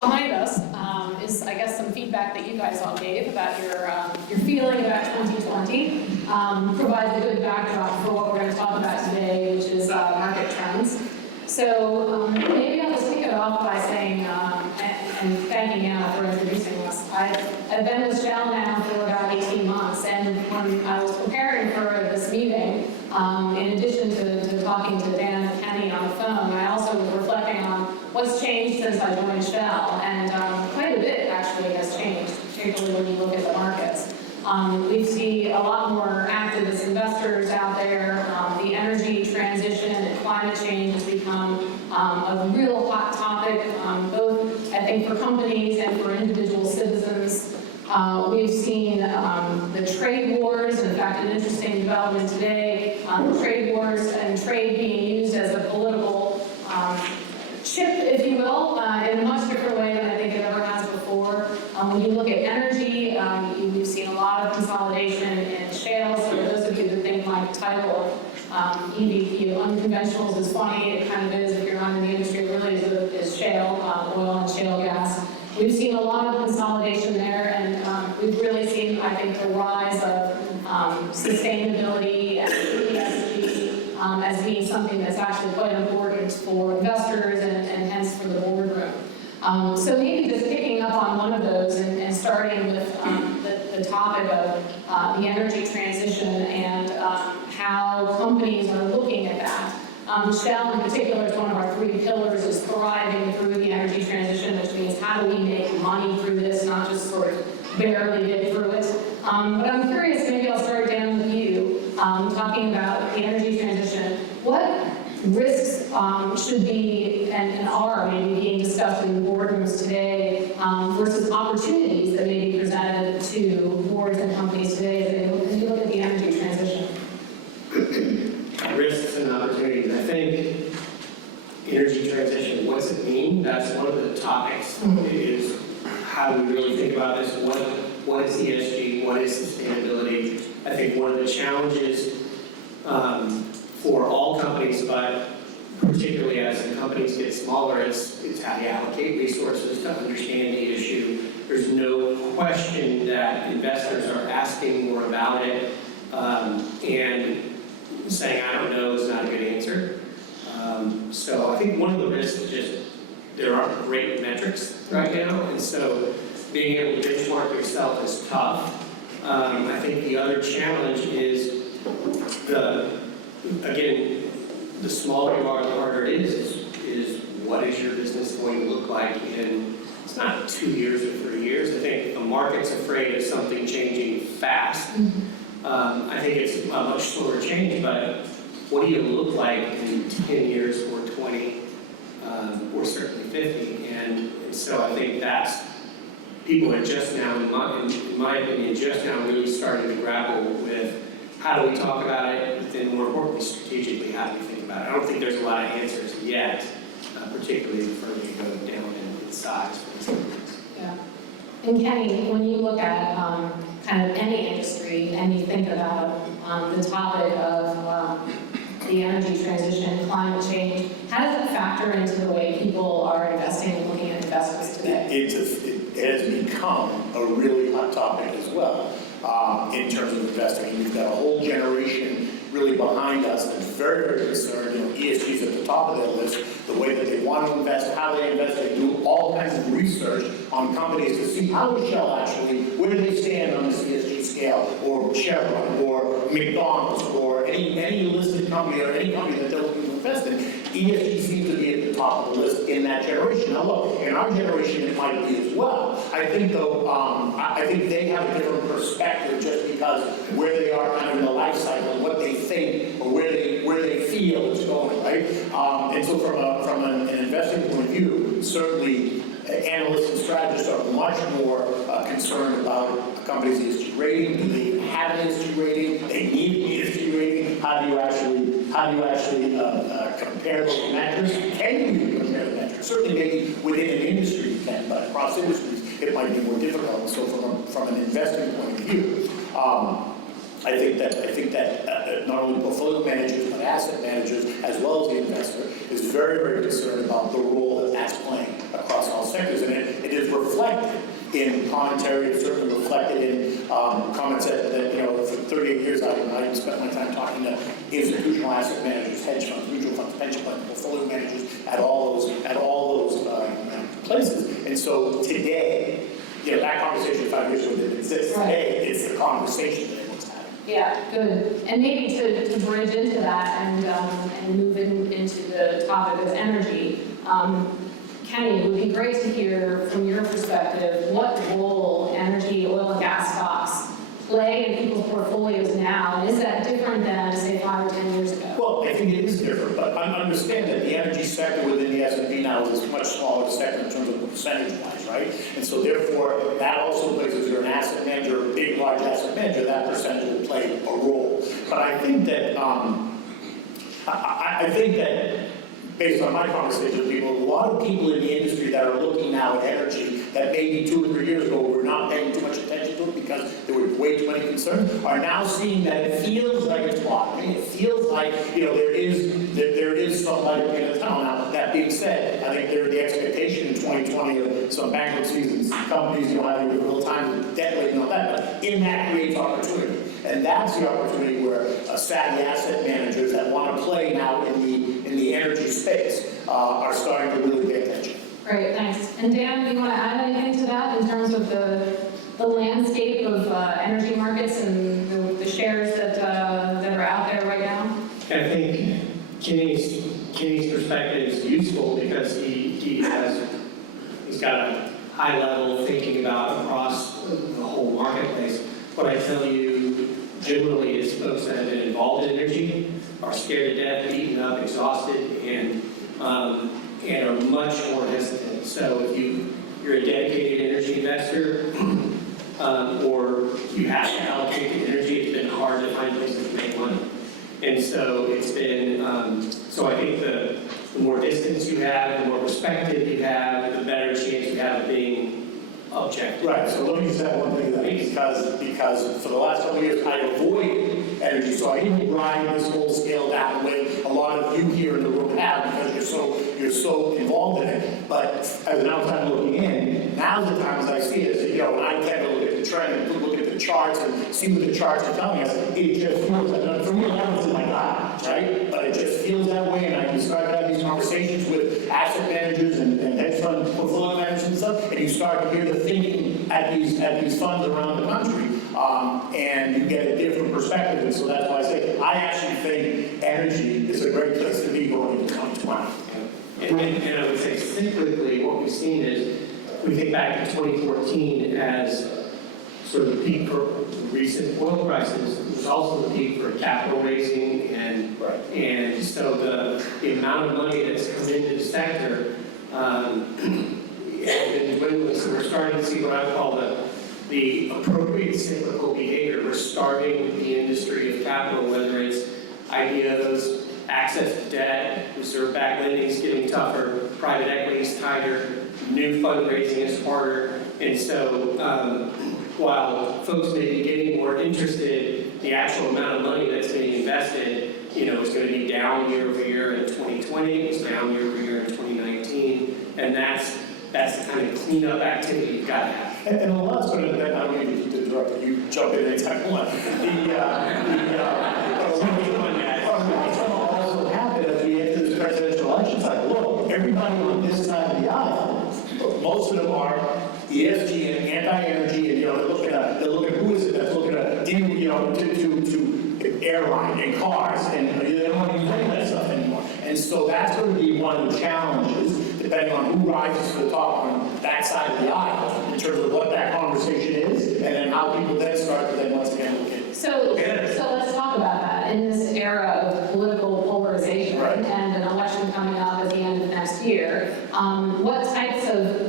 Behind us is, I guess, some feedback that you guys all gave about your feeling about 2020. Provides a good backdrop for what we're going to talk about today, which is market trends. So maybe I'll just kick it off by saying, and thanking Anna for introducing us. I've been with Shell now for about 18 months, and when I was preparing for this meeting, in addition to talking to Dan and Kenny on the phone, I also was reflecting on what's changed since I joined Shell, and quite a bit actually has changed, particularly when you look at the markets. We see a lot more activist investors out there. The energy transition and climate change has become a real hot topic, both I think for companies and for individual citizens. We've seen the trade wars, in fact an interesting development today, trade wars and trade being used as a political chip, if you will, in a much different way than I think it ever has before. When you look at energy, we've seen a lot of consolidation in shale. So for those of you that think my title of EVP of unconventionals is funny, it kind of is if you're not in the industry. It really is shale, oil and shale gas. We've seen a lot of consolidation there, and we've really seen, I think, the rise of sustainability and ESG as being something that's actually quite important for investors and hence for the boardroom. So maybe just picking up on one of those and starting with the topic of the energy transition and how companies are looking at that. Shell in particular is one of our three pillars, is thriving through the energy transition, which means how do we make money through this, not just sort of barely get through it. But I'm curious, maybe I'll start down with you, talking about the energy transition. What risks should be and are maybe being discussed in boardrooms today versus opportunities that may be presented to boards and companies today as you look at the energy transition? Risks and opportunities. I think energy transition, what's it mean? That's one of the topics, is how do we really think about this? What is ESG? What is sustainability? I think one of the challenges for all companies, but particularly as the companies get smaller, it's how you allocate resources to understand the issue. There's no question that investors are asking more about it, and saying I don't know is not a good answer. So I think one of the risks is just there aren't great metrics right now, and so being able to benchmark yourself is tough. I think the other challenge is the smaller you are, the harder it is what is your business going to look like in, it's not 2 years or 3 years. I think the market's afraid of something changing fast. I think it's a much slower change, but what do you look like in 10 years or 20 or certainly 50? And so I think that's, people are just now, in my opinion, just now really starting to grapple with how do we talk about it, but then more importantly, strategically, how do we think about it? I don't think there's a lot of answers yet, particularly the further you go down in size for these companies. Yeah. And Kenny, when you look at kind of any industry and you think about the topic of the energy transition, climate change, how does that factor into the way people are investing and looking at investments today? It has become a really hot topic as well in terms of investing. We've got a whole generation really behind us that's very, very concerned. ESG is at the top of their list, the way that they want to invest, how they invest. They do all kinds of research on companies to see how is Shell actually, where do they stand on this ESG scale, or Chevron, or McDonald's, or any listed company, or any company that they're looking to invest in. ESG seems to be at the top of the list in that generation. Now look, in our generation it might be as well. I think though, I think they have a different perspective just because where they are kind of in the life cycle, what they think, or where they feel it's going, right? And so from an investing point of view, certainly analysts and strategists are much more concerned about a company's ESG rating. Do they have an ESG rating? They need an ESG rating. How do you actually compare those metrics? Can you compare the metrics? Certainly, maybe within an industry you can, but across industries it might be more difficult. So from an investing point of view, I think that not only portfolio managers but asset managers, as well as the investor, is very, very concerned about the role that that's playing across all sectors. And in commentary, it's certainly reflected in comments that, you know, for 38 years I spent my time talking to institutional asset managers, hedge funds, mutual funds, pension funds, portfolio managers at all those places. And so today, you know, that conversation 5 years ago didn't exist. Right. Today, it's the conversation that everyone's having. Yeah, good. And maybe to bridge into that and move into the topic of energy, Kenny, it would be great to hear from your perspective what role energy, oil and gas stocks play in people's portfolios now, and is that different than, say, 5 or 10 years ago? Well, I think it is different, but I understand that the energy sector within the S&P now is a much smaller sector in terms of percentage-wise, right? And so therefore, that also plays, if you're an asset manager, a big, large asset manager, that percentage will play a role. But I think that, I think that based on my conversation with people, a lot of people in the industry that are looking now at energy that maybe 2 or 3 years ago were not paying too much attention to it because there were way too many concerns, are now seeing that it feels like it's bottoming. It feels like, you know, there is some light at the end of the tunnel. Now, that being said, I think the expectation in 2020 of some bankruptcies and some companies, you know, having a little time to debt and all that, but in that creates opportunity. And that's the opportunity where savvy asset managers that want to play now in the energy space are starting to really pay attention. Great, thanks. And Dan, do you want to add anything to that in terms of the landscape of energy markets and the shares that are out there right now? I think Kenny's perspective is useful because he's got a high level of thinking about across the whole marketplace. What I tell you generally is folks that have been involved in energy are scared to death, beaten up, exhausted, and are much more hesitant. So if you're a dedicated energy investor, or you have to allocate to energy, it's been hard to find places to make money. And so it's been, so I think the more distance you have, the more perspective you have, the better chance you have of being objective. Right, so let me just add one thing to that, because for the last couple of years, I avoided energy, so I didn't grind this whole scale down the way a lot of you here in the room have, because you're so involved in it. But as an outsider looking in, now's the time as I see it, you know, when I tend to look at the trend and look at the charts and see what the charts are telling us, it just feels like, for me, it's in my gut, right? But it just feels that way, and I can start to have these conversations with asset managers and hedge fund portfolio managers and stuff, and you start to hear the thinking at these funds around the country, and you get a different perspective. And so that's why I say I actually think energy is a great place to be going into 2020. And I would say cyclically, what we've seen is we think back to 2014 as sort of the peak for recent oil prices. It was also the peak for capital raising, and so the amount of money that's come into the sector has been dwindling. So we're starting to see what I call the appropriate cyclical behavior. We're starting the industry of capital, whether it's IPOs, access to debt, reserve-backed lending is getting tougher, private equity is tighter, new fundraising is harder, and so while folks may be getting more interested, the actual amount of money that's being invested, you know, is going to be down year over year in 2020, it was down year over year in 2019, and that's the kind of cleanup activity you've got to have. And a lot's going to depend, I don't mean to interrupt you, jump in anytime you want. What's going to also happen as we enter this presidential election cycle, look, everybody on this side of the aisle, most of them are ESG and anti-energy, and you know, they're looking who is it that's looking at to airline and cars, and they don't want to use any of that stuff anymore. And so that's going to be one of the challenges, depending on who rises to the top on that side of the aisle, in terms of what that conversation is, and then how people then start to then once again look at. So let's talk about that. In this era of political polarization and an election coming up at the end of next year, what types of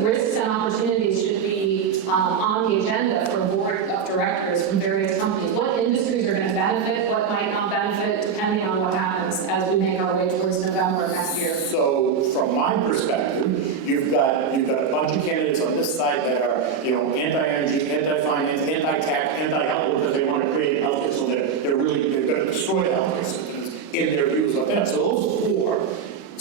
risks and opportunities should be on the agenda for a board of directors from various companies? What industries are going to benefit? What might not benefit, depending on what happens as we make our way towards November next year? So, from my perspective, you've got a bunch of candidates on this side that are, you know, anti-energy, anti-finance, anti-tech, anti-health, because they want to create healthcare, so they're going to destroy the healthcare systems in their views of them. So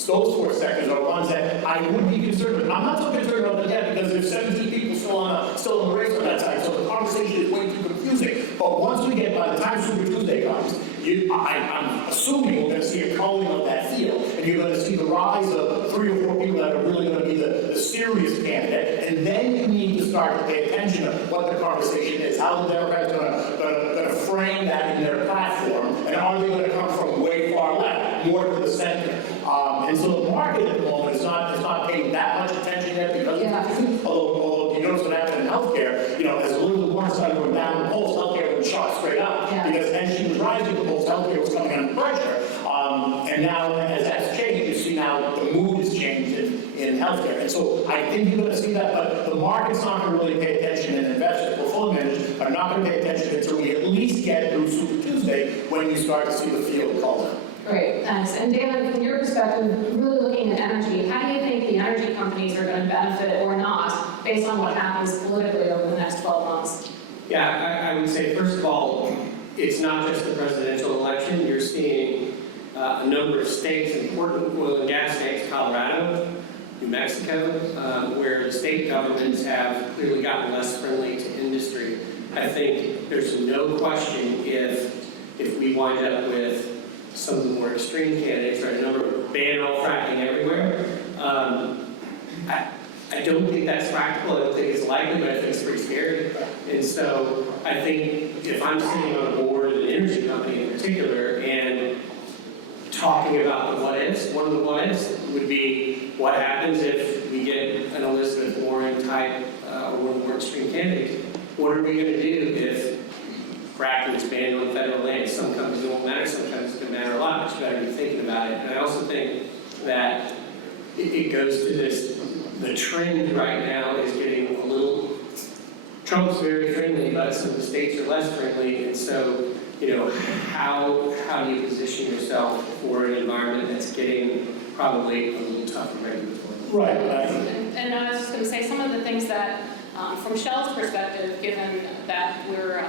those four sectors are ones that I would be concerned, but I'm not so concerned about that because there's 17 people still in the race on that side, so the conversation is way too confusing. But once we get, by the time Super Tuesday comes, I'm assuming we're going to see a culling of that field, and you're going to see the rise of 3 or 4 people that are really going to be the serious candidate, and then you need to start to pay attention to what the conversation is. How the Democrats going to frame that in their platform, and are they going to come from way far left, more to the center? And so the market at the moment is not paying that much attention yet because although you notice what happened in healthcare, as Elizabeth Warren started going down the polls, healthcare was shot straight up because as she was rising the polls, healthcare was coming under pressure. And now as that's changed, you see now the mood has changed in healthcare. And so I think you're going to see that, but the market's not going to really pay attention, and investors, portfolio managers are not going to pay attention until we at least get through Super Tuesday when you start to see the field call down. Great, thanks. And David, from your perspective, really looking at energy, how do you think the energy companies are going to benefit or not based on what happens politically over the next 12 months? Yeah, I would say, first of all, it's not just the presidential election. You're seeing a number of states, important oil and gas states, Colorado, New Mexico, where the state governments have clearly gotten less friendly to industry. I think there's no question if we wind up with some of the more extreme candidates, right, a number of ban all fracking everywhere. I don't think that's practical. I don't think it's likely, but I think it's pretty scary. And so I think if I'm sitting on a board of an energy company in particular and talking about the what ifs, one of the what ifs would be what happens if we get an Elizabeth Warren type or one of the more extreme candidates. What are we going to do if fracking is banned on federal land? Some companies it won't matter, some companies it's going to matter a lot, but you better be thinking about it. And I also think that it goes to this, the trend right now is getting a little, Trump's very friendly, but some of the states are less friendly, and so, how do you position yourself for an environment that's getting probably a little tougher regulatory? Right. And I was just going to say some of the things that, from Shell's perspective, given that we're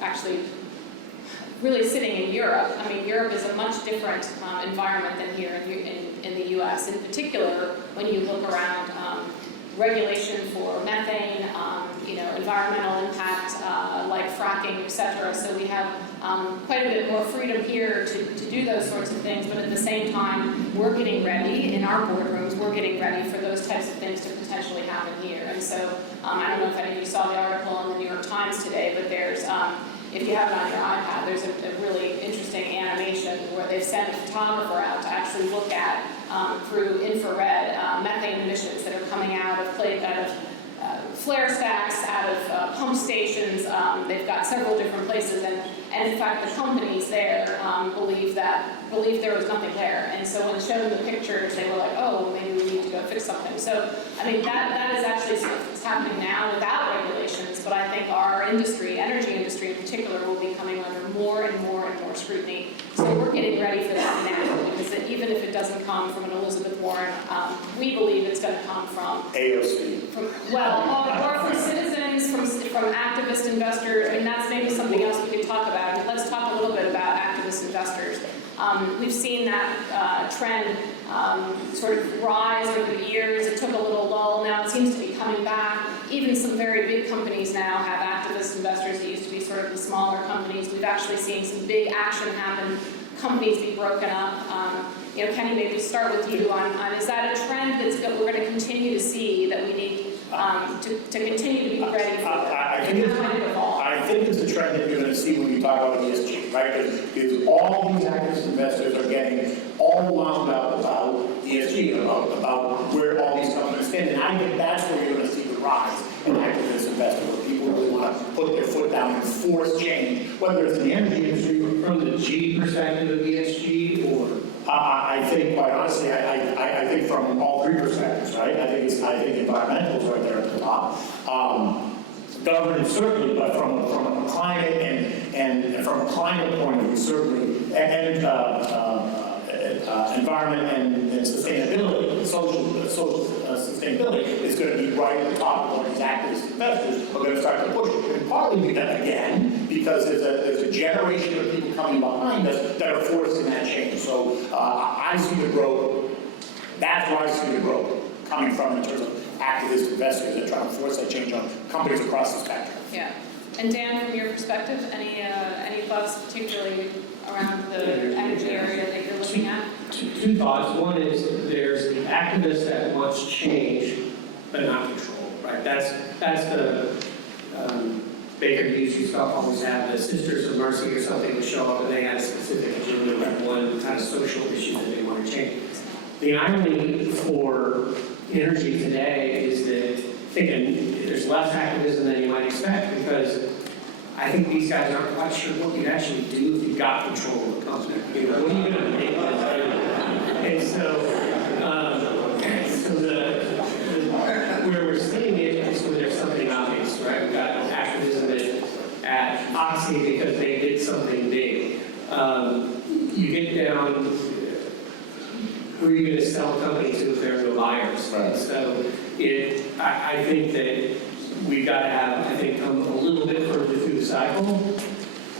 actually really sitting in Europe. I mean, Europe is a much different environment than here in the U.S. In particular, when you look around regulation for methane, environmental impact like fracking, etc. So we have quite a bit more freedom here to do those sorts of things, but at the same time, we're getting ready in our boardrooms, we're getting ready for those types of things to potentially happen here. And so I don't know if any of you saw the article in the New York Times today, but there's if you have it on your iPad, there's a really interesting animation where they've sent a photographer out to actually look at, through infrared, methane emissions that are coming out of flare stacks, out of pump stations. They've got several different places, and in fact, the companies there believe there was nothing there. And so when shown the pictures, they were like, oh, maybe we need to go fix something. So, I mean, that is actually stuff that's happening now without regulations, but I think our industry, energy industry in particular, will be coming under more and more and more scrutiny. So we're getting ready for that now, because even if it doesn't come from an Elizabeth Warren, we believe it's going to come from AOC. Or from citizens, from activist investors. I mean, that's maybe something else we could talk about. And let's talk a little bit about activist investors. We've seen that trend sort of rise over the years. It took a little lull. Now it seems to be coming back. Even some very big companies now have activist investors. It used to be sort of the smaller companies. We've actually seen some big action happen, companies be broken up. Kenny, maybe start with you on is that a trend we're going to continue to see that we need to continue to be ready for? I think it's a trend that you're going to see when you talk about ESG, right? Because all these activist investors are getting all wound up about ESG, about where all these companies stand. And I think that's where you're going to see the rise in activist investors, where people really want to put their foot down and force change, whether it's in the energy industry, From the G perspective of ESG, or? I think, quite honestly, I think from all three perspectives, right? I think environmental is right there at the top. Governance certainly, but from a climate and from a climate point of view, certainly, and environment and sustainability, social sustainability is going to be right at the top of what these activist investors are going to start to push. And partly because there's a generation of people coming behind us that are forcing that change. So I see the growth. That's where I see the growth. coming from in terms of activist investors that try to force that change on companies across the spectrum. Yeah. And Dan, from your perspective, any thoughts particularly around the energy area that you're looking at? Two thoughts. One is there's the activist that wants change, but not control, right? That's the Baker Hughes used to always have the Sisters of Mercy or something would show up and they had a specific agenda about one kind of social issue that they want to change. The irony for energy today is that there's less activism than you might expect because I think these guys aren't quite sure what you'd actually do if you got control of the company. You know, what are you going to make this? And so where we're seeing it is when there's something obvious, right? We've got activism at Oxy because they did something big. You get down, who are you going to sell a company to if there are no buyers? Right. So I think that we've got to have, come a little bit further through the cycle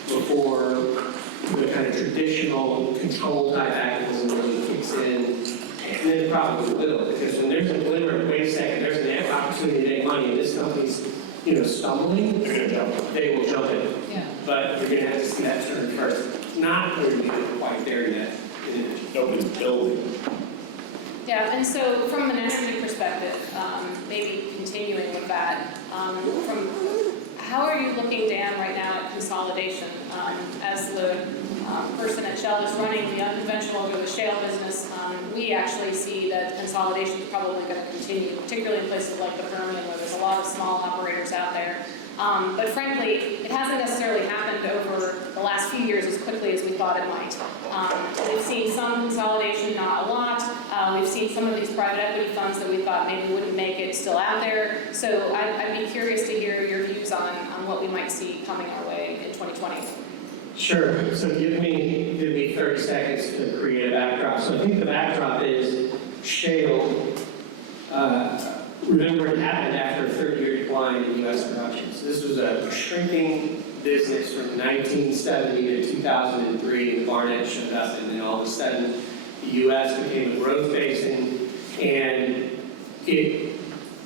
before the kind of traditional control type activism really kicks in. And then it probably will, because when there's a glimmer, wait a second, there's an opportunity to make money and this company's, stumbling, they will jump in. Yeah. But you're going to have to see that turn first. Not clear to me quite there yet. Nobody's building. Yeah, and so from an energy perspective, maybe continuing with that, from how are you looking, Dan, right now at consolidation? As the person at Shell that's running the unconventional over the shale business, we actually see that consolidation is probably going to continue, particularly in places like the Permian where there's a lot of small operators out there. But frankly, it hasn't necessarily happened over the last few years as quickly as we thought it might. We've seen some consolidation, not a lot. We've seen some of these private equity funds that we thought maybe wouldn't make it still out there. So I'd be curious to hear your views on what we might see coming our way in 2020. Sure. So give me 30 seconds to create a backdrop. So I think the backdrop is shale. Remember, it happened after a 30-year decline in U.S. production. So this was a shrinking business from 1970 to 2003, and Barnett showed up, and then all of a sudden, the U.S. became a growth basin, and it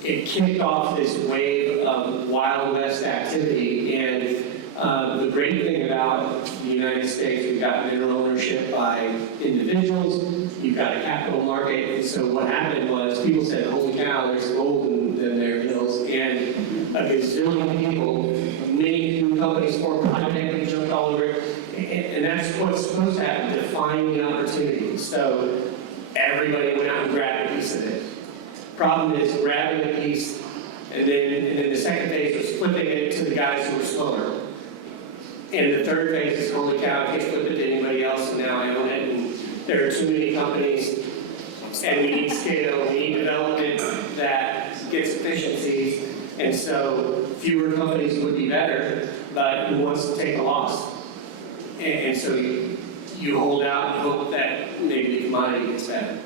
kicked off this wave of Wild West activity. And the great thing about the United States, we've got mineral ownership by individuals, you've got a capital market, and so what happened was people said, holy cow, there's gold in their hills, and a gazillion people, many new companies formed, private equity jumped all over it, and that's what's supposed to happen, define the opportunity. So everybody went out and grabbed a piece of it. Problem is grabbing a piece, and then the second phase was flipping it to the guys who were slower. And the third phase is, holy cow, I can't flip it to anybody else, and now I own it, and there are too many companies, and we need scale, we need development that gets efficiencies, and so fewer companies would be better, but who wants to take a loss? And so you hold out and hope that maybe the commodity gets better.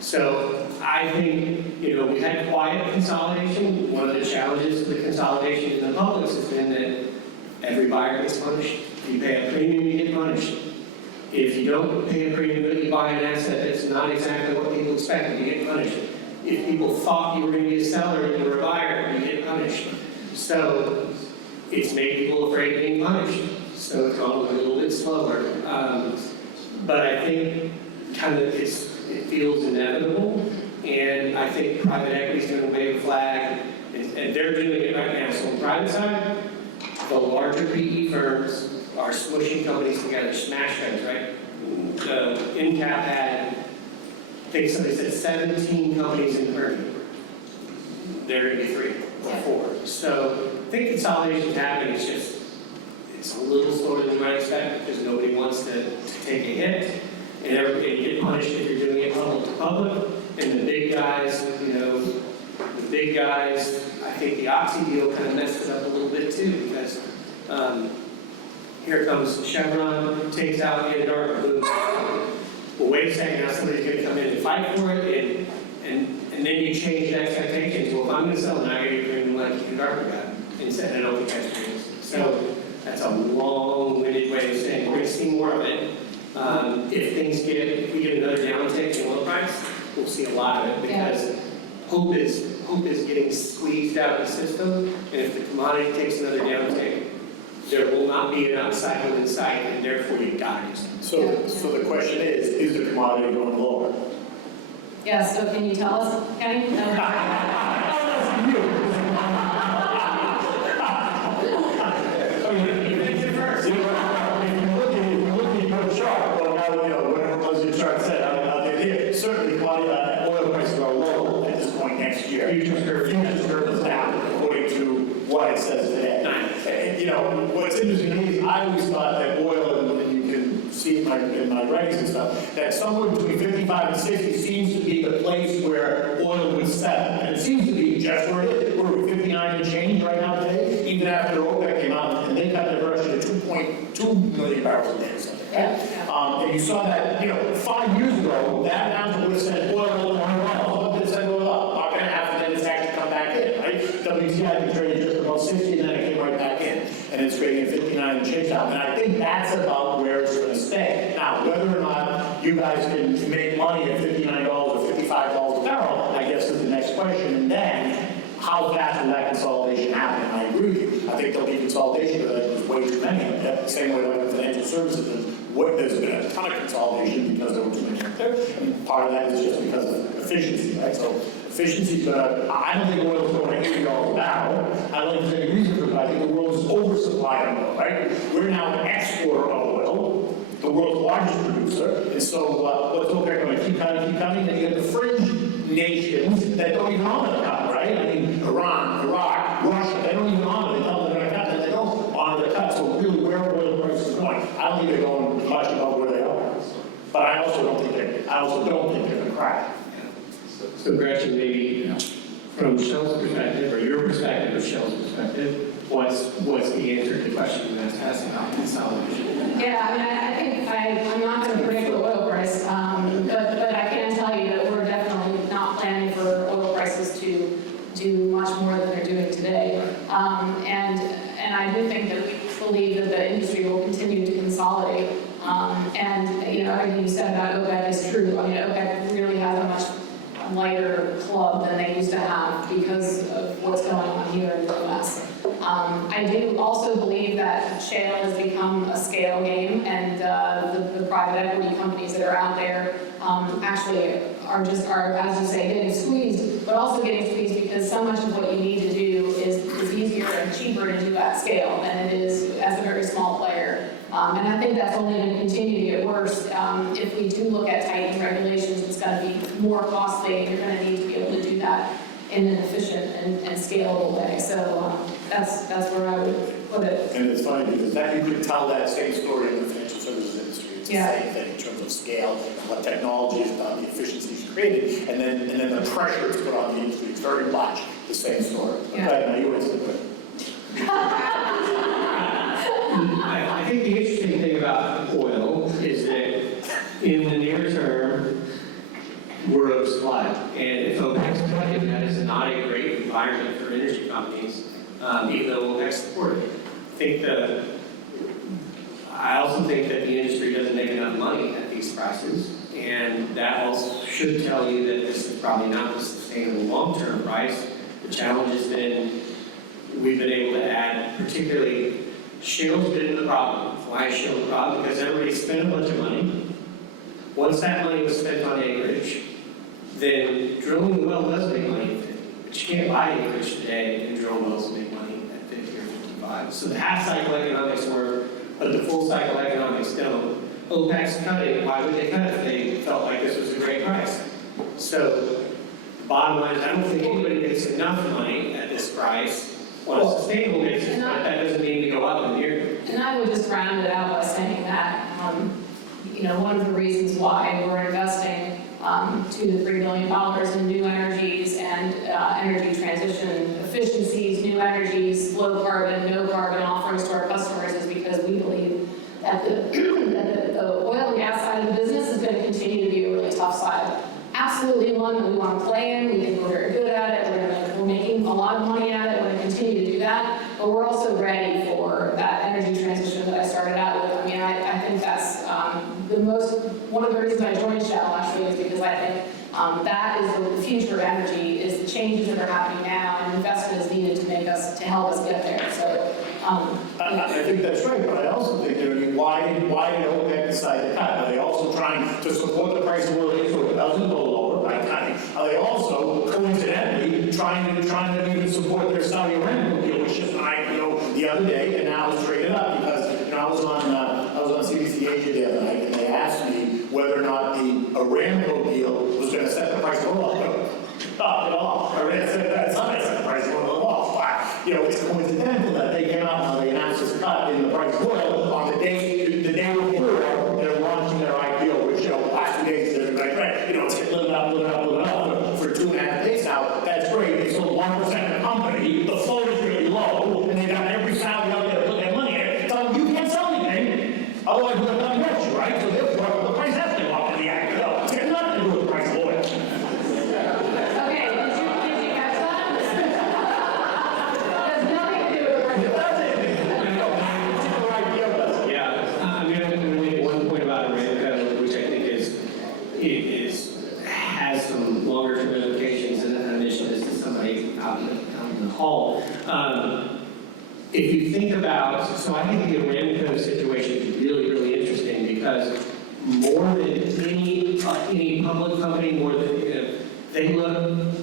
So I think, we had quiet consolidation. One of the challenges with consolidation in the publics has been that every buyer gets punished. If you pay a premium, you get punished. If you don't pay a premium, but you buy an asset that's not exactly what people expected, you get punished. If people thought you were going to be a seller and you were a buyer, you get punished. So it's made people afraid of being punished. So it's gone a little bit slower. But I think it feels inevitable. And I think private equity is going to wave a flag. And they're doing it right now. So on the private side, the larger PE firms are smushing companies together, smash heads, right? The InCap had, I think somebody said 17 companies in the Permian. There are going to be 3 or 4. So I think consolidation's happening. It's a little slower than you might expect because nobody wants to take a hit. And you get punished if you're doing it public to public. And the big guys, I think the Oxy deal kind of messed it up a little bit too, because here comes Chevron, takes out Anadarko. Well, wait a second, now somebody's going to come in and fight for it, and then you change the expectations. Well, if I'm going to sell it, I got to bring like Anadarko got, and said, I don't think that's true. So that's a long-winded way of saying we're going to see more of it. If we get another downtick in oil price, we'll see a lot of it because hope is getting squeezed out of the system, and if the commodity takes another downtick, there will not be an upcycle in sight, and therefore you've got to do something. So the question is the commodity going lower? Yeah, so can you tell us, Kenny? Certainly, oil prices are low at this point next year. Futures curve is down, according to what it says today. And, what's interesting to me is I always thought that oil, and you can see in my writings and stuff, that somewhere between 55 and 60 seems to be the place where oil would settle. And it seems to be just where it is. We're at 59 and change right now today, even after OPEC came out and they cut their production to 2.2 million barrels a day or something. And you saw that, 5 years ago, that announcement would have said oil, it said oil up. Not going to happen, then it's actually come back in, right? WTI been trading just about 60, and then it came right back in. And it's trading at 59 and change now. And I think that's about where it's going to stay. Now, whether or not you guys can make money at $59 or $55 a barrel, I guess is the next question. And then, how fast will that consolidation happen? And I agree with you. I think there'll be consolidation, but there's way too many of them. Same way like with financial services, there's been a ton of consolidation because there were too many out there. And part of that is just because of efficiency, right? So efficiency is I don't think oil is going to $80 a barrel. I don't think there's any reason for it, but I think the world is oversupplied on oil, right? We're now an exporter of oil, the world's largest producer. And so what's OPEC going to keep cutting? Then you have the fringe nations that don't even honor the cut, right? I mean, Iran, Iraq, Russia, they don't even honor it. They tell them they're going to cut, and they don't honor the cut. So really, where are oil prices going? I don't think they're going much above where they are. But I also don't think they're going to crash. So Gretchen, maybe from Shell's perspective, or your perspective of Shell's perspective, what's the answer to the question that's asked about consolidation? Yeah, I think I'm not going to predict the oil price, but I can tell you that we're definitely not planning for oil prices to do much more than they're doing today. And I do think that we believe that the industry will continue to consolidate. And everything you said about OPEC is true. I mean, OPEC really has a much lighter club than they used to have because of what's going on here in the US. I do also believe that shale has become a scale game, and the private equity companies that are out there actually are, as you say, getting squeezed, but also getting squeezed because so much of what you need to do is easier and cheaper to do at scale than it is as a very small player. And I think that's only going to continue to get worse. If we do look at tightening regulations, it's going to be more costly, and you're going to need to be able to do that in an efficient and scalable way. So that's where I would put it. And it's funny because that you could tell that same story in the financial services industry. It's the same thing in terms of scale and what technology has done, the efficiencies created, and then the pressure it's put on the industry. It's very much the same story. Yeah. Okay, now you answer it. I think the interesting thing about oil is that in the near term, we're oversupplied. And if OPEC's cutting, that is not a great environment for energy companies, even though OPEC's supported. I also think that the industry doesn't make enough money at these prices, and that also should tell you that this is probably not the sustainable long-term price. The challenge has been we've been able to add, particularly shale's been the problem. Why is shale the problem? Because everybody spent a bunch of money. Once that money was spent on acreage, then drilling the well does make money, but you can't buy acreage today and drill wells and make money at 50 or 55. So the half-cycle economics work, but the full-cycle economics don't. OPEC's cutting. Why would they cut if they felt like this was a great price? So bottom line is, I don't think anybody makes enough money at this price on a sustainable basis, but that doesn't mean to go up in the near term. And I would just round it out by saying that, one of the reasons why we're investing $2 to $3 billion in new energies and energy transition efficiencies, new energies, low carbon, no carbon offerings to our customers is because we believe that the oil and gas side of the business is going to continue to be a really tough side. Absolutely one that we want to play in. We think we're very good at it. We're making a lot of money at it. We're going to continue to do that. But we're also ready for that energy transition that I started out with. I mean, I think that's one of the reasons I joined Shell actually is because I think that is the future of energy is the changes that are happening now, and investment is needed to help us get there. So, I think that's right, but I also think, why did OPEC decide to cut? Are they also trying to support the price of oil so it doesn't go lower by cutting? Are they also coincidentally trying to even support their Saudi Aramco deal, which is the other day, and now it's traded up because I was on CBC Asia the other night, and they asked me whether or not the Aramco deal was going to set the price of oil up. Not at all. Iran said that it's not going to set the price of oil off. But it's coincidental that they came out and they announced this cut in the price of oil on the day before they're launching their IPO, which last 2 days they're like, it's living up for 2.5 days now. That's great. They sold 1% of the company. The float is really low, and they got every Saudi out there to put their money in it. So you can't sell anything, otherwise we're going to get you, right? So therefore, the price has to go up in the IPO. It's got nothing to do with the price of oil. okay, did you catch that? It has nothing to do with the price of oil. Yeah, I'm going to make one point about Aramco, which I think has some longer term implications, and I mentioned this to somebody out in the hall. If you think about, so I think the Aramco situation is really, really interesting because more than any public company, more than, they look,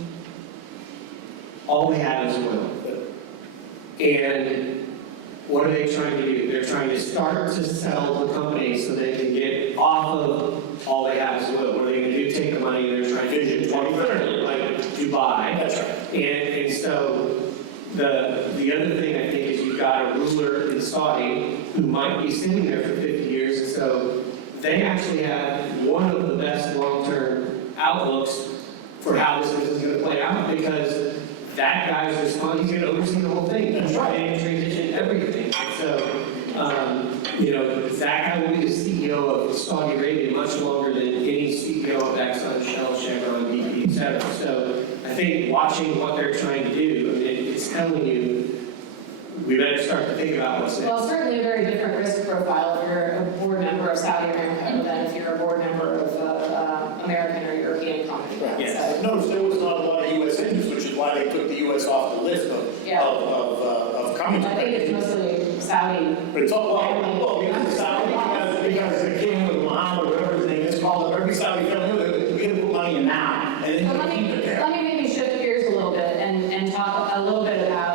all they have is oil. And what are they trying to do? They're trying to start to sell the company so they can get off of all they have is oil. What are they going to do? Take the money and they're trying to Vision 2030, like Dubai. That's right. And so the other thing I think is you've got a ruler in Saudi who might be sitting there for 50 years, and so they actually have one of the best long-term outlooks for how this business is going to play out because that guy's responsible. He's going to oversee the whole thing. That's right. And transition everything. And so, that guy will be the CEO of Saudi Arabia much longer than any CEO of Exxon, Shell, Chevron, BP, etc. So I think watching what they're trying to do, it's telling you we better start to think about what's next. Well, certainly a very different risk profile if you're a board member of Saudi Aramco than if you're a board member of American or European company. Yes. Notice there was not a lot of U.S. interests, which is why they took the U.S. off the list of coming to I think it's mostly Saudi. But it's all, well, because it's Saudi, because the king of Muhammad, whatever his name is, called up every Saudi family, we're going to put money in now. And then So let me maybe shift gears a little bit and talk a little bit about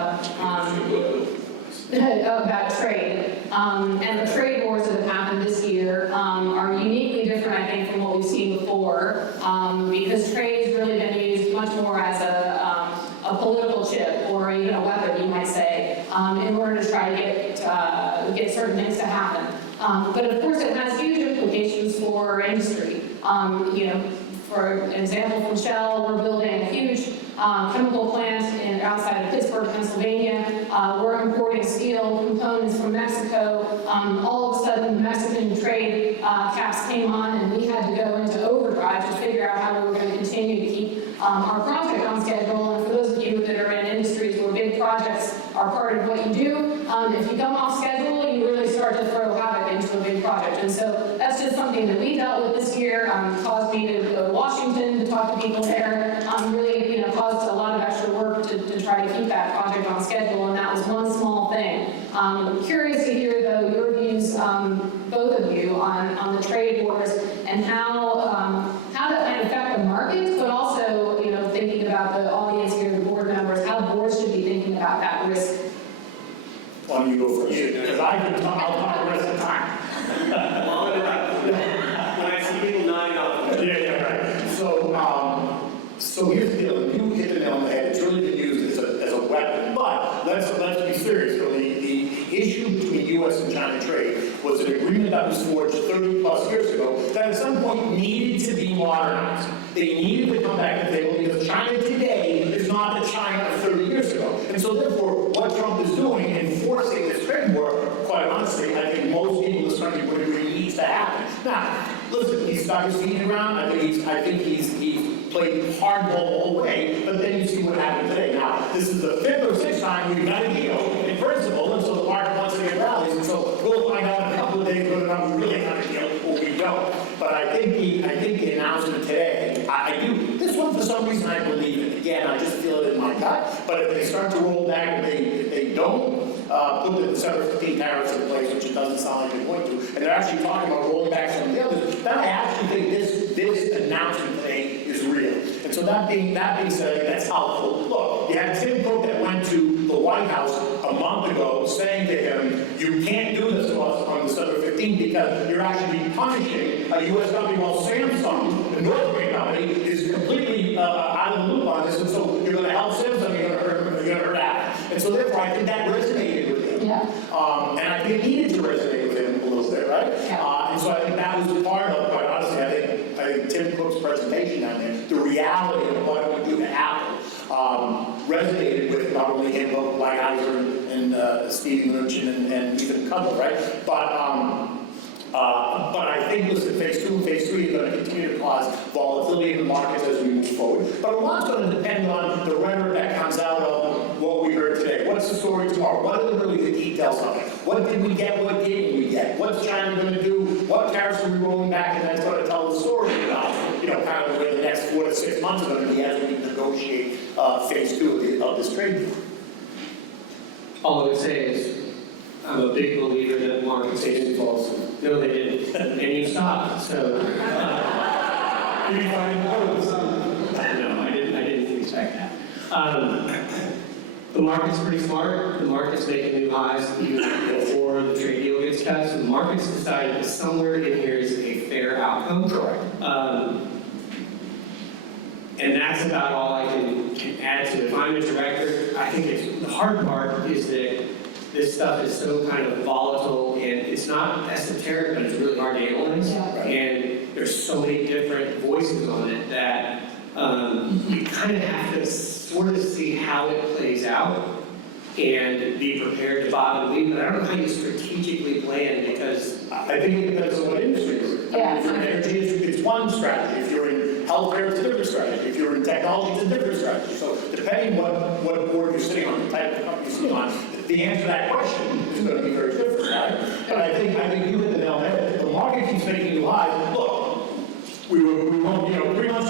trade. And the trade wars that have happened this year are uniquely different, I think, from what we've seen before, because trade has really been used much more as a political chip or even a weapon, you might say, in order to try to get certain things to happen. But of course, it has huge implications for industry. For example, from Shell, we're building a huge chemical plant outside of Pittsburgh, Pennsylvania. We're importing steel components from Mexico. All of a sudden, the Mexican trade caps came on, and we had to go into overdrive to figure out how we were going to continue to keep our project on schedule. And for those of you that are in industries where big projects are part of what you do, if you come off schedule, you really start to throw havoc into a big project. And so that's just something that we dealt with this year. Caused me to go to Washington to talk to people there. Really, caused a lot of extra work to try to keep that project on schedule, and that was one small thing. I'm curious to hear, though, your views, both of you, on the trade wars and how that might affect the markets, but also, thinking about the audience here, the board members, how boards should be thinking about that risk. Why don't you go first? Because I'll talk the rest of the time. When I see people nodding off. Yeah, right. So here's the deal. You hit the nail on the head. It's really been used as a weapon. But let's be serious. So the issue between U.S. and China trade was an agreement that was forged 30 plus years ago that at some point needed to be modernized. They needed to come back to the table because China today is not the China of 30 years ago. And so therefore, what Trump is doing in forcing this trade war, quite honestly, I think most people in this country would agree needs to happen. Now, listen, he's got his feet around. I think he's played hardball all the way, but then you see what happened today. Now, this is the fifth or sixth time we've got a deal in principle, and so the market wants to get rallies, and so we'll find out in a couple of days whether or not we really have a deal or we don't. But I think the announcement today, I do. This one, for some reason, I believe it. Again, I just feel got. But if they start to roll back, if they don't put the December 15 tariffs in place, which it doesn't sound like they're going to, and they're actually talking about rolling back some of the others, then I actually think this announcement today is real. And so that being said, I think that's helpful. Look, you had Tim Cook that went to the White House a month ago saying to him, you can't do this to us on December 15th because you're actually punishing a U.S. company, while Samsung, the North Korean company, is completely out of the loop on this, and so you're going to help Samsung, you're going to hurt Apple. And so therefore, I think that resonated with him. Yeah. And I think it needed to resonate with him a little bit, right? Yeah. And so I think that was part of, quite honestly, I think Tim Cook's presentation down there, the reality of what it would do to Apple, resonated with not only him, but Lighthizer and Stevie Mnuchin and even Cutler, right? But I think, listen, phase 2 and phase 3 are going to continue to cause volatility in the markets as we move forward. But a lot's going to depend on the rhetoric that comes out of what we heard today. What's the story tomorrow? What are really the details of it? What did we get? What didn't we get? What's China going to do? What tariffs are we rolling back? And that's going to tell the story about, kind of where the next 4 to 6 months are going to be as we negotiate phase 2 of this trade deal. All I would say is, I'm a big believer that markets agents false. No, they didn't. And you stopped. So, you find no, I didn't expect that. The market's pretty smart. The market's making new highs even before the trade deal gets cut. So the market's decided that somewhere in here is a fair outcome. Correct. And that's about all I can add to it. If I'm a director, I think the hard part is that this stuff is so kind of volatile, and it's not esoteric, but it's really hard to analyze. Yeah. And there's so many different voices on it that you kind of have to sort of see how it plays out and be prepared to buy and leave. But I don't know how you strategically plan, because I think it depends on what industry you're in. Yeah. If you're in energy, it's one strategy. If you're in healthcare, it's a different strategy. If you're in technology, it's a different strategy. So depending what board you're sitting on, the type of company you're sitting on, the answer to that question is going to be very different, right? But I think you hit the nail on the head. The market keeps making new highs. Look, we were 3 months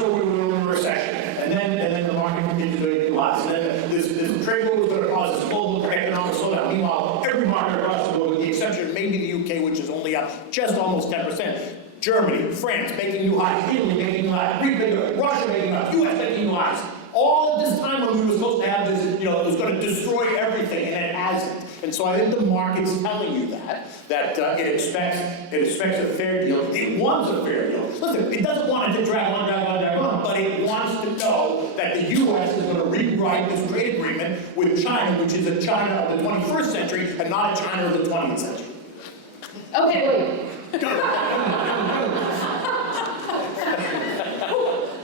ago we were in a recession, and then the market continues to make new highs. And then this trade war was going to cause this global economic slowdown. Meanwhile, every market across the world, with the exception of maybe the UK, which is only up just almost 10%. Germany, France making new highs, Italy making new highs, Greece making new highs, Russia making new highs, US making new highs. All of this time when we were supposed to have this, it was going to destroy everything, and it hasn't. And so I think the market's telling you that it expects a fair deal. It wants a fair deal. Listen, it doesn't want it to drag on, but it wants to know that the U.S. is going to rewrite this trade agreement with China, which is a China of the 21st century and not a China of the 20th century. Okay, wait.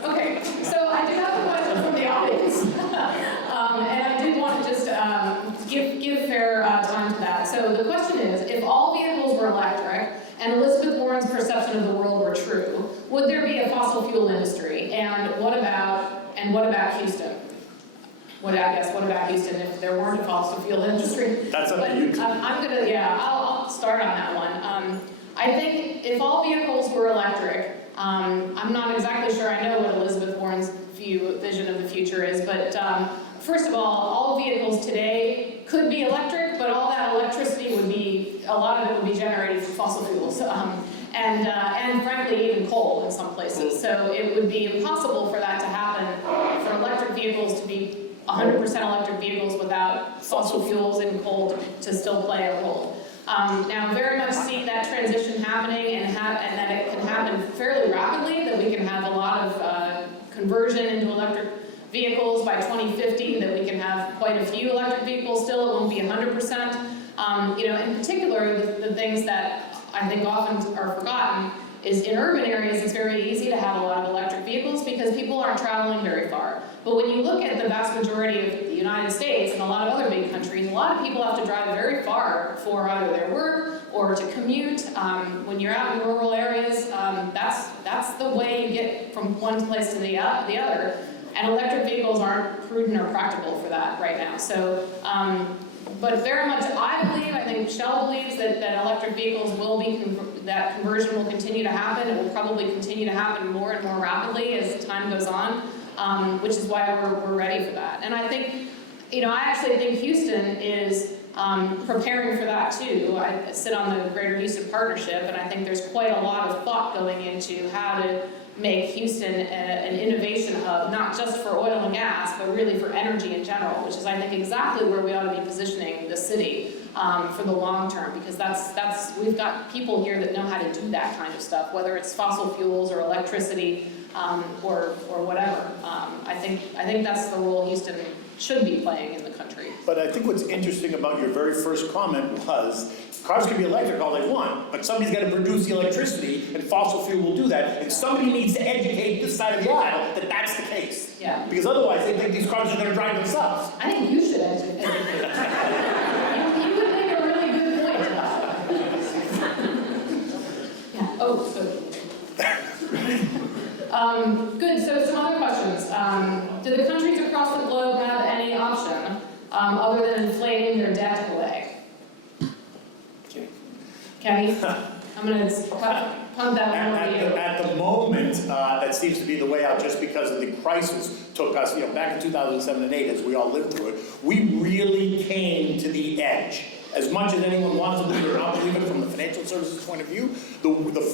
Okay, so I do have a question from the audience. And I did want to just give fair time to that. So the question is, if all vehicles were electric and Elizabeth Warren's perception of the world were true, would there be a fossil fuel industry? And what about Houston? What about Houston if there weren't a fossil fuel industry? That's up to you. I'll start on that one. I think if all vehicles were electric, I'm not exactly sure I know what Elizabeth Warren's vision of the future is, but first of all vehicles today could be electric, but all that electricity a lot of it would be generated from fossil fuels, and frankly even coal in some places. So it would be impossible for that to happen, for electric vehicles to be 100% electric vehicles without fossil fuels and coal to still play a role. Now, very much see that transition happening and that it can happen fairly rapidly, that we can have a lot of conversion into electric vehicles by 2050, that we can have quite a few electric vehicles still. It won't be 100%. In particular, the things that I think often are forgotten is in urban areas, it's very easy to have a lot of electric vehicles because people aren't traveling very far. But when you look at the vast majority of the United States and a lot of other big countries, a lot of people have to drive very far for either their work or to commute. When you're out in rural areas, that's the way you get from one place to the other. And electric vehicles aren't prudent or practical for that right now. So, but very much I think Shell believes that electric vehicles will be, that conversion will continue to happen. It will probably continue to happen more and more rapidly as time goes on. which is why we're ready for that. And I think, I actually think Houston is preparing for that too. I sit on the Greater Houston Partnership, and I think there's quite a lot of thought going into how to make Houston an innovation hub, not just for oil and gas, but really for energy in general, which is, I think, exactly where we ought to be positioning the city for the long term, because we've got people here that know how to do that kind of stuff, whether it's fossil fuels or electricity or whatever. I think that's the role Houston should be playing in the country. But I think what's interesting about your very first comment was, cars can be electric all they want, but somebody's got to produce the electricity, and fossil fuel will do that, and somebody needs to educate this side of the aisle that that's the case. Yeah. Because otherwise they think these cars are going to drive themselves. I think you should educate. You would make a really good point about it. Yeah. Oh, good. Good, so some other questions. Do the countries across the globe have any option other than inflating their debt away? Kenny? I'm going to punt that one over to you. At the moment, that seems to be the way out, just because of the crisis took us, back in 2007 and 8, as we all lived through it, we really came to the edge. As much as anyone wants to believe it or not believe it, from the financial services point of view, the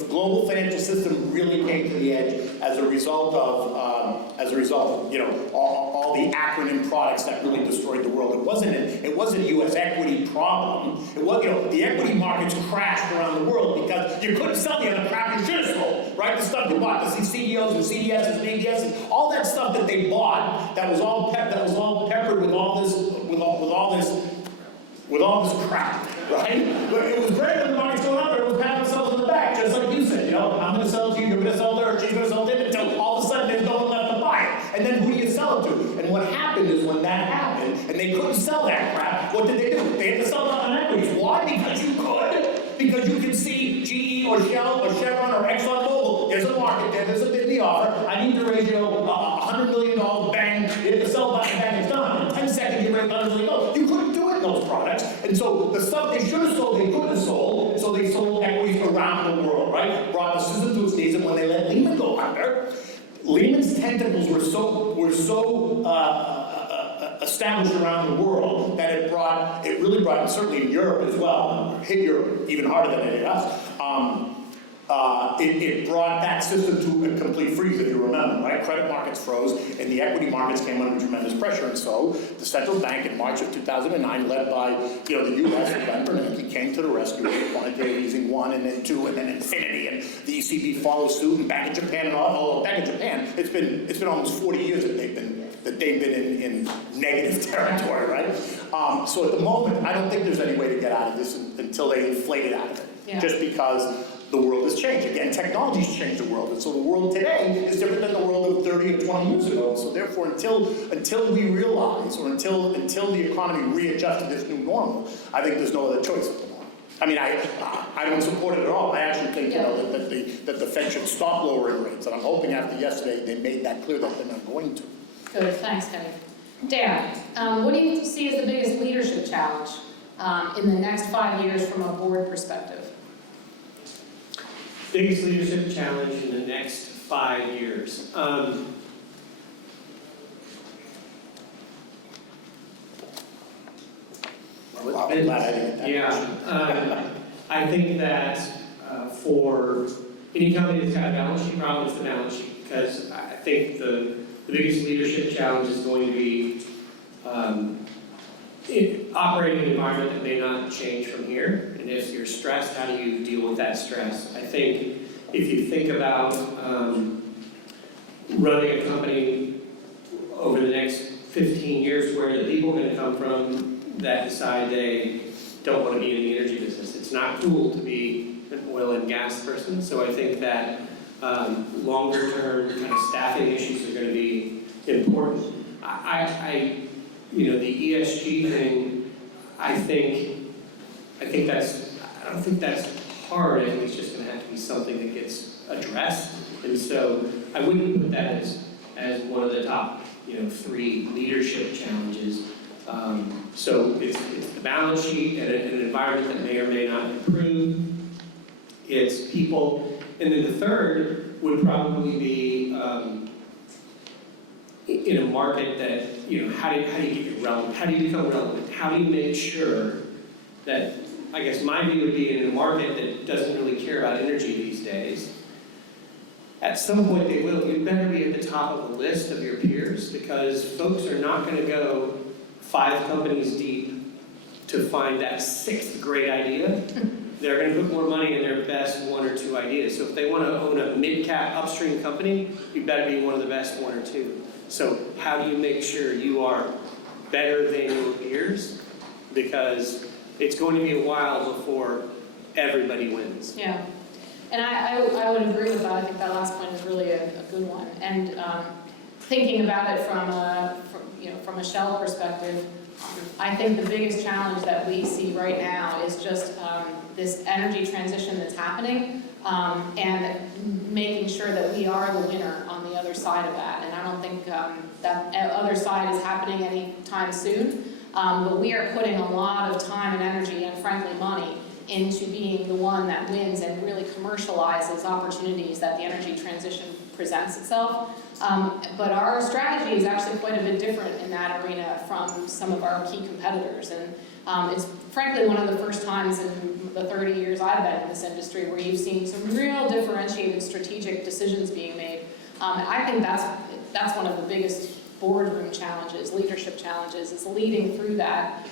global financial system really came to the edge as a result of all the acronym products that really destroyed the world. It wasn't a U.S. equity problem. It was, the equity markets crashed around the world because you couldn't sell the other crap you should have sold, right? The stuff you bought, the CEOs and CDSs and ADS, and all that stuff that they bought, that was all peppered with all this crap, right? But it was great when the market's going up, it was patting themselves on the back, just like you said, I'm going to sell to you, you're going to sell to her, she's going to sell to him, until all of a sudden there's no one left to buy it. And then who do you sell it to? And what happened is, when that happened, and they couldn't sell that crap, what did they do? They had to sell it on equities. Why? Because you could. Because you can see GE or Shell or Chevron or ExxonMobil, there's a market there, there's a bid in the offer, I need the ratio, $100 million, bang, you hit the sell button, bang, it's done. In 10 seconds, you raise $100 million. You couldn't do it in those products. And so the stuff they should have sold, they couldn't have sold, and so they sold equities around the world, right? Brought the system to its knees, and when they let Lehman go under, Lehman's tentacles were so established around the world that it really brought, and certainly in Europe as well, hit Europe even harder than it hit us. It brought that system to a complete freeze, if you remember, right? Credit markets froze, and the equity markets came under tremendous pressure. And so the central bank in March of 2009, led by the U.S. and Glenn Bernanke, came to the rescue with quantitative easing 1 and then 2 and then infinity, and the ECB follows suit. And back in Japan, it's been almost 40 years that they've been in negative territory, right? So at the moment, I don't think there's any way to get out of this until they inflate it out of it. Yeah. Just because the world has changed. Again, technology's changed the world. And so the world today is different than the world of 30 or 20 years ago. So therefore, until we realize, or until the economy readjusts to this new normal, I think there's no other choice at the moment. I mean, I don't support it at all. I actually think that the Fed should stop lowering rates. And I'm hoping after yesterday they made that clear that they're not going to. Good, thanks, Kenny. Dan, what do you see as the biggest leadership challenge in the next 5 years from a board perspective? Biggest leadership challenge in the next 5 years. I think that for any company that's got a balance sheet problem, it's the balance sheet, because I think the biggest leadership challenge is going to be operating in an environment that may not change from here. And if you're stressed, how do you deal with that stress? I think if you think about running a company over the next 15 years, where are the people going to come from that decide they don't want to be in the energy business? It's not cool to be an oil and gas person. So I think that longer term kind of staffing issues are going to be important. The ESG thing, I don't think that's hard. I think it's just going to have to be something that gets addressed. And so I wouldn't put that as one of the top, 3 leadership challenges. So it's the balance sheet and an environment that may or may not improve. It's people. And then the third would probably be in a market that, how do you get relevant? How do you become relevant? How do you make sure that, I guess my view would be in a market that doesn't really care about energy these days, at some point they will. You better be at the top of the list of your peers, because folks are not going to go 5 companies deep to find that 6th great idea. They're going to put more money in their best 1 or 2 ideas. So if they want to own a mid-cap upstream company, you better be one of the best 1 or 2. So how do you make sure you are better than your peers? Because it's going to be a while before everybody wins. Yeah, and I would agree with that. I think that last point is really a good one. And thinking about it from a Shell perspective, I think the biggest challenge that we see right now is just this energy transition that's happening, and making sure that we are the winner on the other side of that. And I don't think that other side is happening anytime soon, but we are putting a lot of time and energy and frankly money into being the one that wins and really commercializes opportunities that the energy transition presents itself. But our strategy is actually quite a bit different in that arena from some of our key competitors. And it's frankly one of the first times in the 30 years I've been in this industry where you've seen some real differentiated strategic decisions being made. And I think that's one of the biggest boardroom challenges, leadership challenges, is leading through that.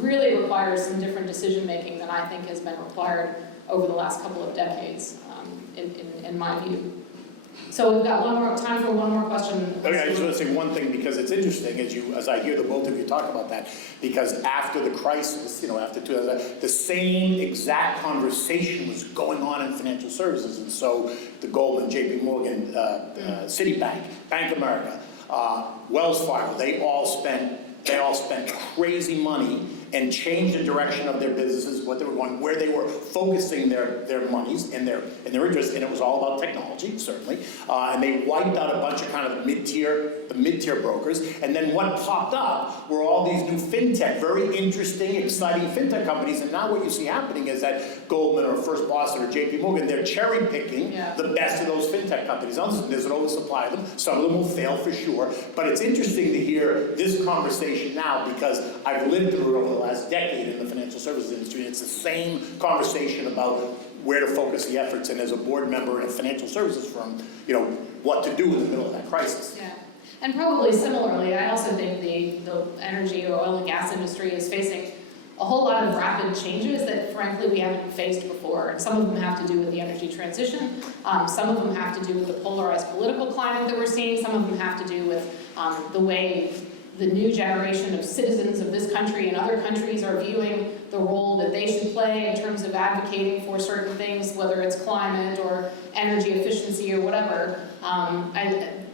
Really requires some different decision making than I think has been required over the last couple of decades, in my view. So we've got time for one more question. Okay, I just want to say one thing, because it's interesting as I hear the both of you talk about that, because after the crisis, after 2000, the same exact conversation was going on in financial services. And so the Goldman, JP Morgan, Citibank, Bank of America, Wells Fargo, they all spent crazy money and changed the direction of their businesses, what they were going, where they were focusing their monies and their interest, and it was all about technology, certainly. And they wiped out a bunch of kind of mid-tier brokers. And then what popped up were all these new fintech, very interesting, exciting fintech companies. And now what you see happening is that Goldman or First Boston or JP Morgan, they're cherry picking the best of those fintech companies. There's an oversupply of them. Some of them will fail for sure. But it's interesting to hear this conversation now, because I've lived through it over the last decade in the financial services industry. It's the same conversation about where to focus the efforts, and as a board member in a financial services firm, what to do in the middle of that crisis. Yeah, and probably similarly, I also think the energy or oil and gas industry is facing a whole lot of rapid changes that frankly we haven't faced before. And some of them have to do with the energy transition. Some of them have to do with the polarized political climate that we're seeing. Some of them have to do with the way the new generation of citizens of this country and other countries are viewing the role that they should play in terms of advocating for certain things, whether it's climate or energy efficiency or whatever.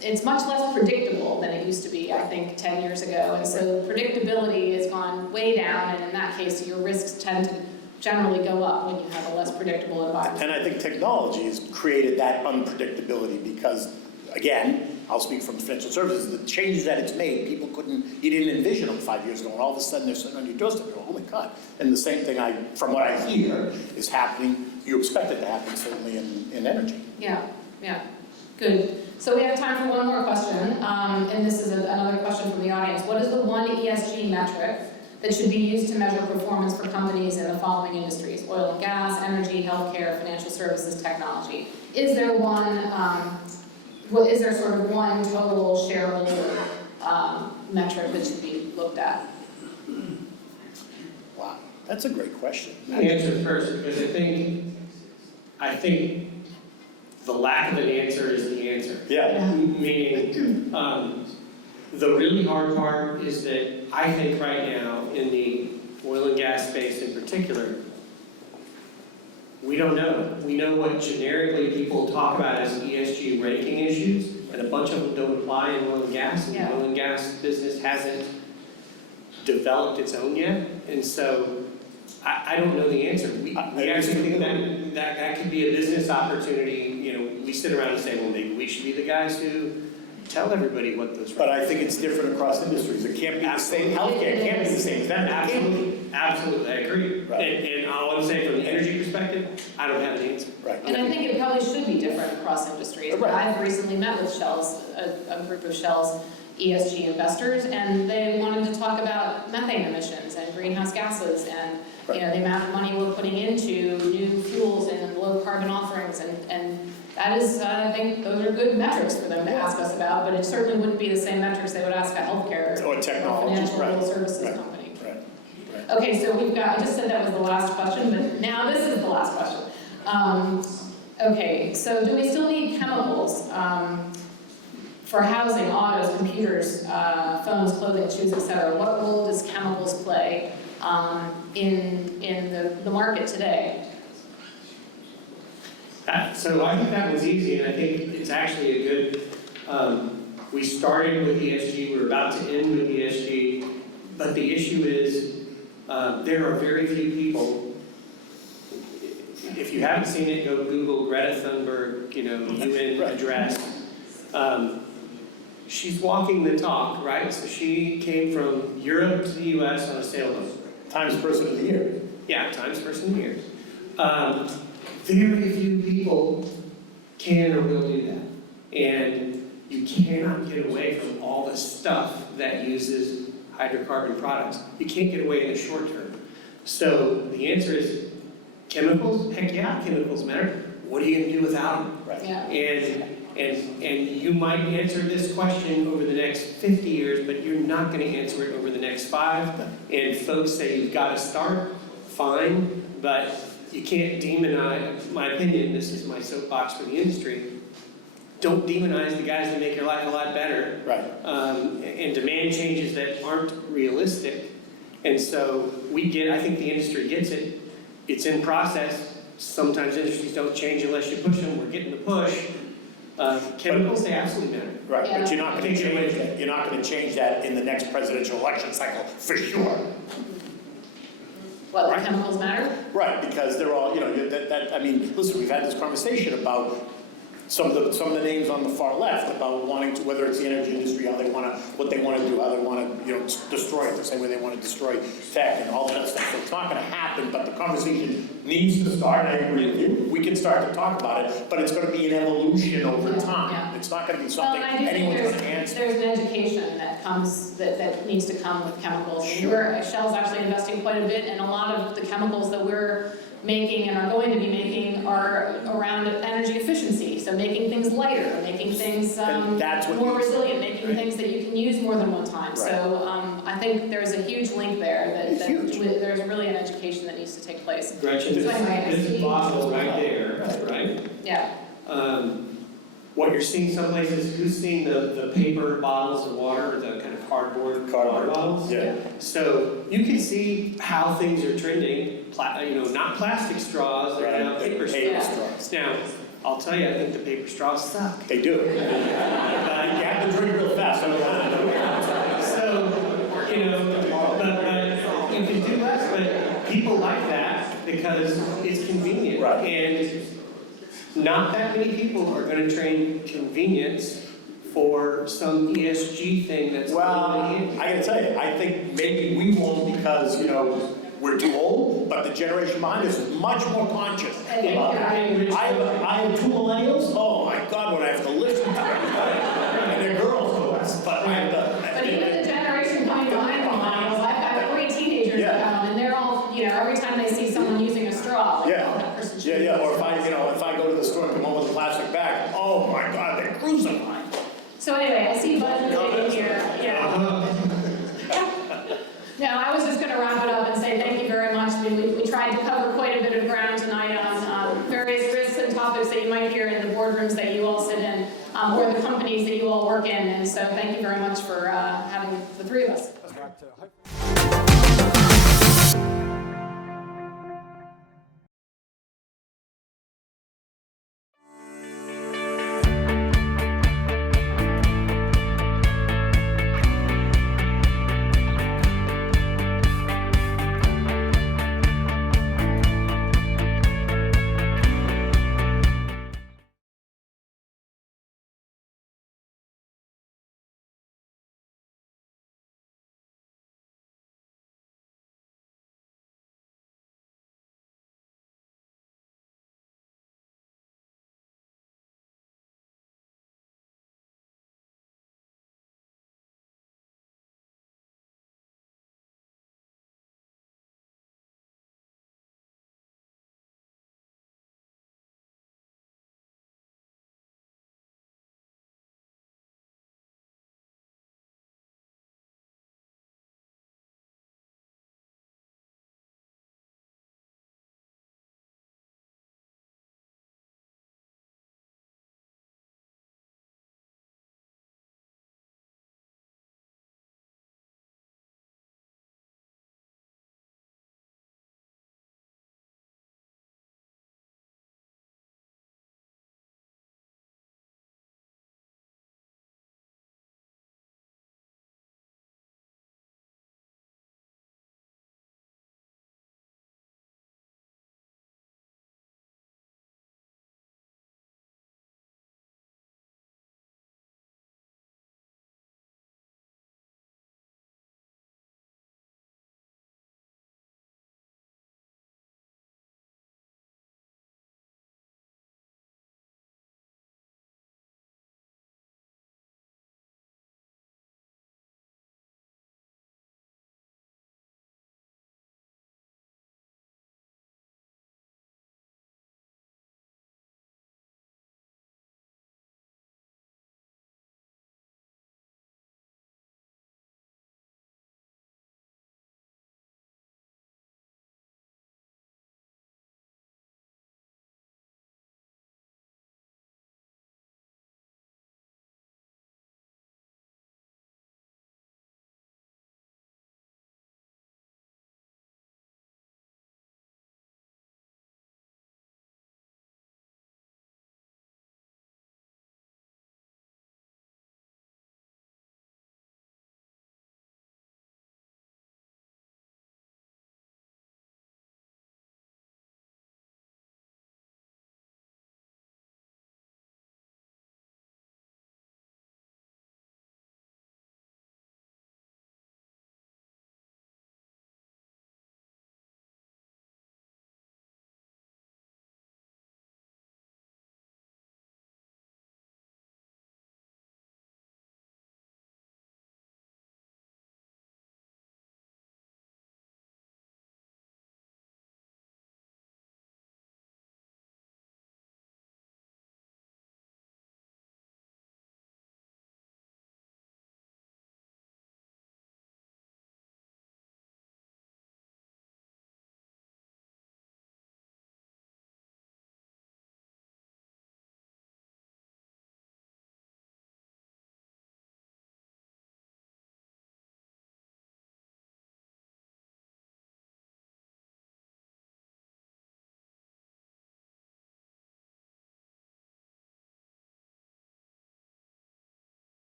It's much less predictable than it used to be, I think, 10 years ago. And so predictability has gone way down, and in that case, your risks tend to generally go up when you have a less predictable environment. And I think technology has created that unpredictability because, again, I'll speak from financial services, the changes that it's made, you didn't envision them 5 years ago, and all of a sudden they're sitting on your doorstep, you go, oh my God. And the same thing, from what I hear, is happening, you expect it to happen certainly in energy. Yeah, good. So we have time for one more question, and this is another question from the audience. What is the one ESG metric that should be used to measure performance for companies in the following industries: oil and gas, energy, healthcare, financial services, technology? Is there is there sort of one total shareholder metric that should be looked at? Wow, that's a great question. I'll answer first, because I think the lack of an answer is the answer. Yeah. Meaning, the really hard part is that I think right now in the oil and gas space in particular, we don't know. We know what generically people talk about as ESG ranking issues, and a bunch of them don't apply in oil and gas, and the oil and gas business hasn't developed its own yet. And so I don't know the answer. We actually think that could be a business opportunity. We sit around and say, well, maybe we should be the guys who tell everybody what those. But I think it's different across industries. It can't be the same. Healthcare it can't be the same. Absolutely, I agree. Right. And all I'm saying from the energy perspective, I don't have an answer. Right. And I think it probably should be different across industries. Right. I've recently met with Shells, a group of Shells ESG investors, and they wanted to talk about methane emissions and greenhouse gases and the amount of money we're putting into new fuels and low carbon offerings, and that is, I think those are good metrics for them to ask us about, but it certainly wouldn't be the same metrics they would ask a healthcare Or technology, financial services company. Okay, so we've got, I just said that was the last question, but now this is the last question. Okay, so do we still need chemicals for housing, autos, computers, phones, clothing, shoes, etc.? What role does chemicals play in the market today? So I think that was easy, and I think it's actually a good, we started with ESG, we're about to end with ESG, but the issue is there are very few people. If you haven't seen it, go Google Greta Thunberg, UN address. She's walking the talk, right? So she came from Europe to the US on a sailboat. Times Person of the Year. Yeah, Times Person of the Year. Very few people can or will do that. And you cannot get away from all the stuff that uses hydrocarbon products. You can't get away in the short term. So the answer is chemicals? Heck yeah, chemicals matter. What are you going to do without them? Right. Yeah. And you might answer this question over the next 50 years, but you're not going to answer it over the next 5. And folks say you've got to start, fine, but you can't demonize, my opinion, this is my soapbox for the industry, don't demonize the guys that make your life a lot better. Right. And demand changes that aren't realistic. And so I think the industry gets it. It's in process. Sometimes industries don't change unless you push them. We're getting the push. Chemicals, they absolutely matter. Right, Yeah. but you're not going to change that. You're not going to change that in the next presidential election cycle, for sure. What, Right. the chemicals matter? Right, because they're all, I mean, listen, we've had this conversation about some of the names on the far left about wanting to, whether it's the energy industry, what they want to do, how they want to, destroy it, the same way they want to destroy tech and all that stuff. So it's not going to happen, but the conversation needs to start. I agree with you. We can start to talk about it, but it's going to be an evolution over time. Yeah. It's not going to be Well, something and I do think anyone's going to answer. there's an education that needs to come with chemicals. Sure. Shell's actually investing quite a bit, and a lot of the chemicals that we're making and are going to be making are around energy efficiency. So making things lighter, making things And that's what more needs- resilient, making things that you can use more than one time. Right. So I think there's a huge link there It's huge. there's really an education that needs to take place. Gretchen, So anyway, I this see- bottle right there, right? Yeah. What you're seeing some places, who's seen the paper bottles of water, the kind of cardboard water bottles? Yeah. So you can see how things are trending, not plastic straws, they're now paper straws. Now, I'll tell you, I think the paper straws suck. They do. You have to drink real fast. So, but you can do less, but people like that because it's convenient. Right. And not that many people are going to trade convenience for some ESG thing that's Well, really I gotta tell you, I think maybe we won't because, we're too old, but the generation behind us is much more conscious about it. I have 2 millennials, oh my God, what I have to listen to. And they're girls, but But even the generation coming behind the millennials, I've got 3 teenagers at home, and they're all, every time they see someone using a straw, like, oh, that person should Yeah, or if I go to the store and come home with a plastic bag, oh my God, they're crucifying. So anyway, I see Buzz in here, No, I was just going to wrap it up and say thank you very much. I mean, we tried to cover quite a bit of ground tonight on various risks and topics that you might hear in the boardrooms that you all sit in, or the companies that you all work in. And so thank you very much for having the 3 of us.